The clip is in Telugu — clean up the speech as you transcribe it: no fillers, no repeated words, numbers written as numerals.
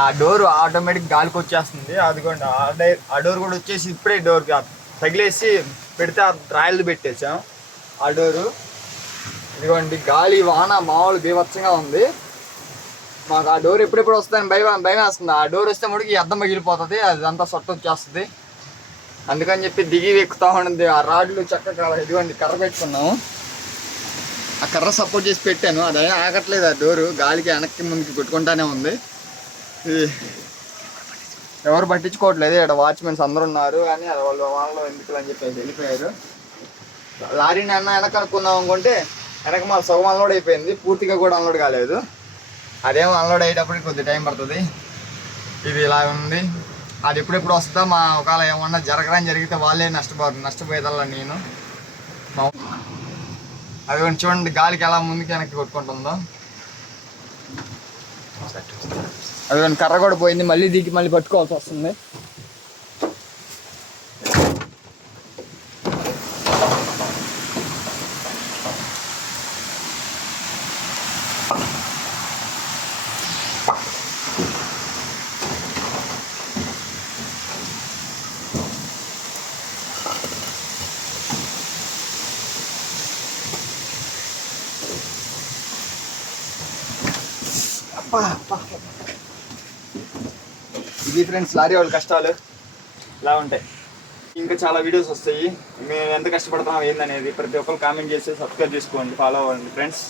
ఆ డోర్ ఆటోమేటిక్ గాలికి వచ్చేస్తుంది. అదిగోండి ఆ డోర్ కూడా వచ్చేసి ఇప్పుడే డోర్ తగిలేసి పెడితే ఆ రాయలు పెట్టేసాం ఆ డోరు. ఇదిగోండి గాలి వాన మామూలు బీభత్సంగా ఉంది. మాకు ఆ డోర్ ఎప్పుడెప్పుడు వస్తుందని భయం వేస్తుంది. ఆ డోర్ వస్తే ముడికి అద్దం పగిలిపోతుంది, అదంతా సొట్ట వచ్చేస్తుంది. అందుకని చెప్పి దిగి ఎక్కుతా ఉండింది. ఆ రాడ్లు చక్కగా ఇదిగోండి కర్ర పెట్టుకున్నాము. ఆ కర్ర సపోర్ట్ చేసి పెట్టాను, అదైనా ఆగట్లేదు. ఆ డోరు గాలికి వెనక్కి ముందుకి కొట్టుకుంటానే ఉంది. ఎవరు పట్టించుకోవట్లేదు. ఇక్కడ వాచ్మెన్స్ అందరూ ఉన్నారు కానీ వాళ్ళు ఎందుకు అని చెప్పేసి వెళ్ళిపోయారు. లారీని వెనక అనుకుందాం అనుకుంటే వెనక మా సగం అన్లోడ్ అయిపోయింది, పూర్తిగా కూడా అన్లోడ్ కాలేదు. అదేమో అన్లోడ్ అయ్యేటప్పటికి కొద్ది టైం పడుతుంది. ఇది ఇలా ఉంది. అది ఎప్పుడెప్పుడు వస్తుందో, మా ఒకవేళ ఏమన్నా జరిగితే వాళ్ళే నష్టపోయేదల్లా నేను. అది చూడండి గాలికి ఎలా ముందుకి వెనక్కి కొట్టుకుంటుందో. అది కర్ర కూడా పోయింది, మళ్ళీ దిగి మళ్ళీ పట్టుకోవాల్సి వస్తుంది. ఇది ఫ్రెండ్స్ లారీ వాళ్ళ కష్టాలు ఇలా ఉంటాయి. ఇంకా చాలా వీడియోస్ వస్తాయి. మేము ఎంత కష్టపడతాం ఏందనేది ప్రతి ఒక్కరు కామెంట్ చేసి సబ్స్క్రైబ్ చేసుకోండి, ఫాలో అవ్వండి ఫ్రెండ్స్.